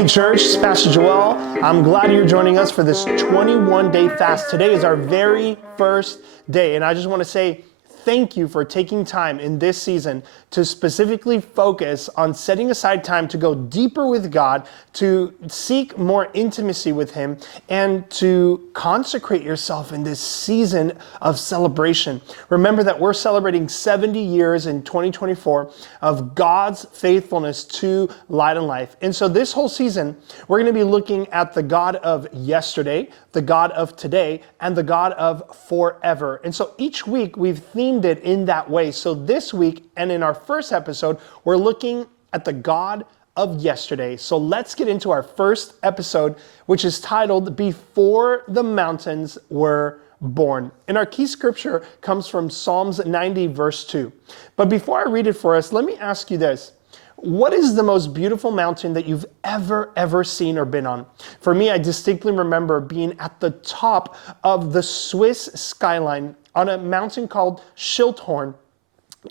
Hey church, it's Pastor Joel. I'm glad you're joining us for this 21-day fast. Today is our very first day, and I just want to say thank you for taking time in this season to specifically focus on setting aside time to go deeper with God, to seek more intimacy with Him, and to consecrate yourself in this season of celebration. Remember that we're celebrating 70 years in 2024 of God's faithfulness to Light and Life. And so this whole season, we're going to be looking at the God of yesterday, the God of today, and the God of forever. And so each week we've themed it in that way. So this week, and in our first episode, we're looking at the God of yesterday. So let's get into our first episode, which is titled Before the Mountains Were Born. And our key scripture comes from Psalms 90, verse 2. But before I read it for us, let me ask you this. What is the most beautiful mountain that you've ever seen or been on? For me, I distinctly remember being at the top of the Swiss skyline on a mountain called Schilthorn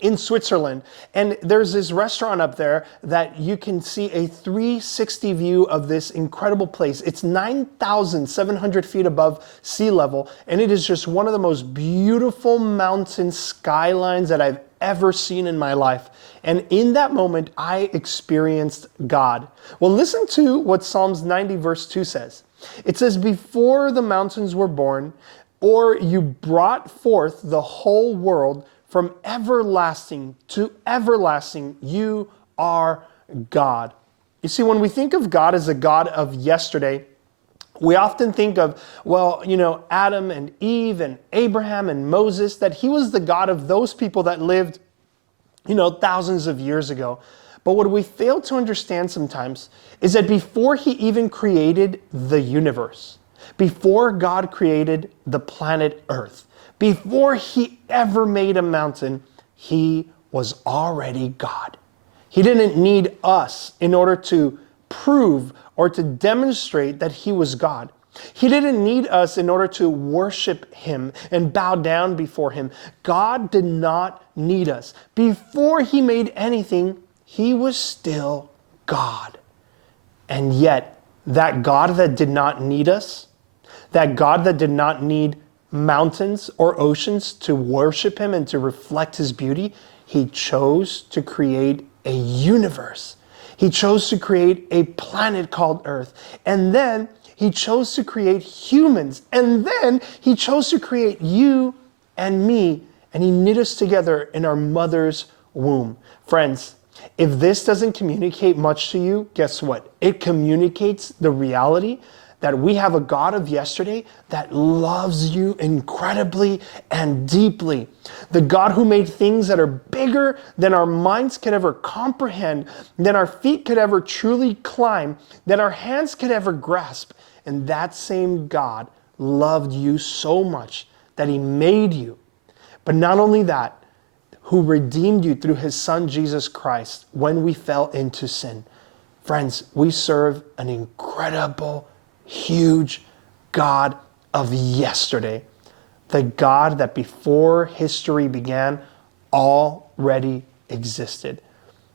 in Switzerland. And there's this restaurant up there that you can see a 360 view of this incredible place. It's 9,700 feet above sea level, and it is just one of the most beautiful mountain skylines that I've ever seen in my life. And in that moment, I experienced God. Well, listen to what Psalms 90 verse 2 says. It says, before the mountains were born, or you brought forth the whole world, from everlasting to everlasting, you are God. You see, when we think of God as a God of yesterday, we often think of, Adam and Eve and Abraham and Moses, that he was the God of those people that lived, thousands of years ago. But what we fail to understand sometimes is that before he even created the universe, before God created the planet Earth, before he ever made a mountain, he was already God. He didn't need us in order to prove or to demonstrate that he was God. He didn't need us in order to worship him and bow down before him. God did not need us. Before he made anything, he was still God. And yet, that God that did not need us, that God that did not need mountains or oceans to worship him and to reflect his beauty, he chose to create a universe. He chose to create a planet called Earth. And then he chose to create humans. And then he chose to create you and me. And he knit us together in our mother's womb. Friends, if this doesn't communicate much to you, guess what? It communicates the reality that we have a God of yesterday that loves you incredibly and deeply. The God who made things that are bigger than our minds could ever comprehend, than our feet could ever truly climb, than our hands could ever grasp. And that same God loved you so much that he made you. But not only that, who redeemed you through his son, Jesus Christ, when we fell into sin. Friends, we serve an incredible, huge God of yesterday. The God that before history began already existed.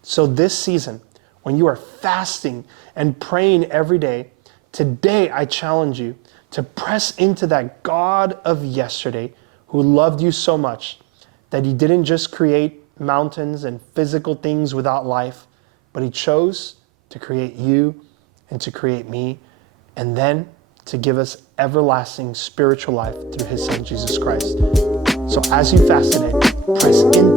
So this season, when you are fasting and praying every day, today I challenge you to press into that God of yesterday who loved you so much that he didn't just create mountains and physical things without life, but he chose to create you and to create me, and then to give us everlasting spiritual life through his son, Jesus Christ. So as you fast today, press into